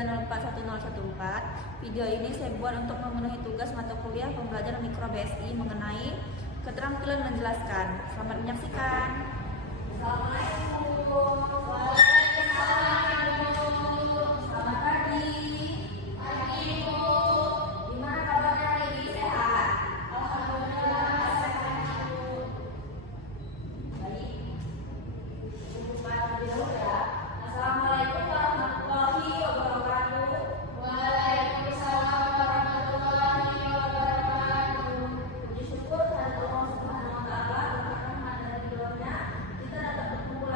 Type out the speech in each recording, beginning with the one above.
3041014. Video ini saya buat untuk memenuhi tugas mata kuliah pembelajaran mikro BSI mengenai keterampilan menjelaskan. Selamat menyaksikan. Assalamualaikum. Waalaikumsalam. Selamat pagi. Pagi, Bu. Gimana kabarnya hari ini? Sehat? Alhamdulillah sehat, Bu. Baik. Buka dulu ya. Assalamualaikum warahmatullahi wabarakatuh. Waalaikumsalam warahmatullahi wabarakatuh. Puji syukur kepada Allah Subhanahu wa taala karena dari doanya kita dapat berkumpul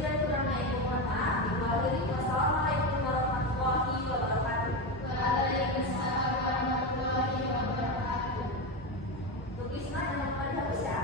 dan kurangnya Ibu mohon maaf. Ibu akhiri. Wassalamualaikum warahmatullahi wabarakatuh. Waalaikumsalam warahmatullahi wabarakatuh. Bu Isma dan Muhammad Habis ya.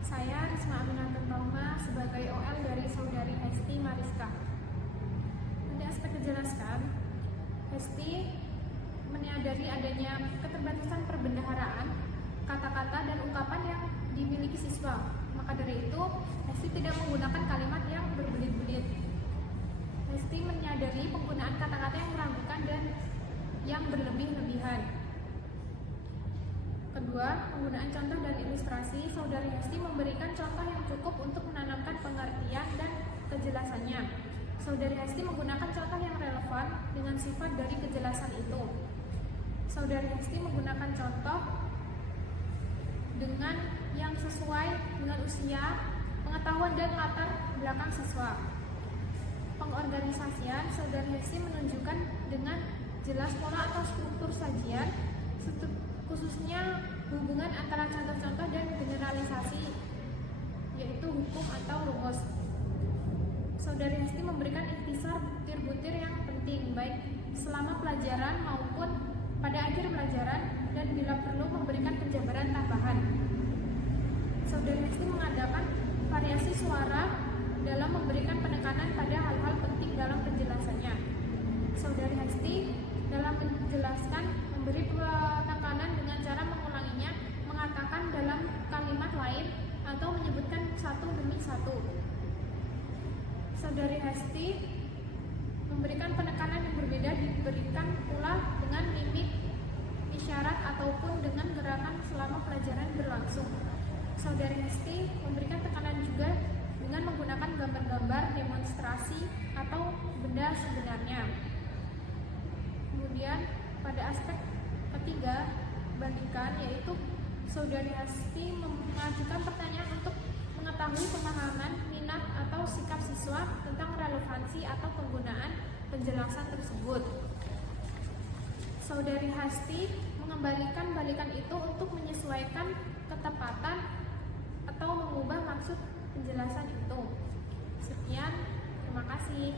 Saya Risma Aminatun Tauma sebagai OL dari Saudari Hesti Mariska. Untuk aspek dijelaskan, Hesti menyadari adanya keterbatasan perbendaharaan, kata-kata dan ungkapan yang dimiliki siswa. Maka dari itu, Hesti tidak menggunakan kalimat yang berbelit-belit. Hesti menyadari penggunaan kata-kata yang meragukan dan yang berlebih-lebihan. Kedua, penggunaan contoh dan ilustrasi. Saudari Hesti memberikan contoh yang cukup untuk menanamkan pengertian dan kejelasannya. Saudari Hesti menggunakan contoh yang relevan dengan sifat dari kejelasan itu. Saudari Hesti menggunakan contoh dengan yang sesuai dengan usia, pengetahuan dan latar belakang siswa. Pengorganisasian, Saudari Hesti menunjukkan dengan jelas pola atau struktur sajian, khususnya hubungan antara contoh-contoh dan generalisasi, yaitu hukum atau rumus. Saudari Hesti memberikan ikhtisar butir-butir yang penting, baik selama pelajaran maupun pada akhir pelajaran, dan bila perlu memberikan penjabaran tambahan. Saudari Hesti mengadakan variasi suara dalam memberikan penekanan pada hal-hal penting dalam penjelasannya. Saudari Hesti dalam menjelaskan memberi penekanan dengan cara mengulanginya, mengatakan dalam kalimat lain atau menyebutkan satu demi satu. Saudari Hesti memberikan penekanan yang berbeda, diberikan pula dengan mimik, isyarat ataupun dengan gerakan selama pelajaran berlangsung. Saudari Hesti memberikan tekanan juga dengan menggunakan gambar-gambar demonstrasi atau benda sebenarnya. Kemudian pada aspek ketiga, bandingkan, yaitu Saudari Hesti mengajukan pertanyaan untuk mengetahui pemahaman, minat, atau sikap siswa tentang relevansi atau penggunaan penjelasan tersebut. Saudari Hesti mengembalikan balikan itu untuk menyesuaikan ketepatan atau mengubah maksud penjelasan itu. Sekian, terima kasih.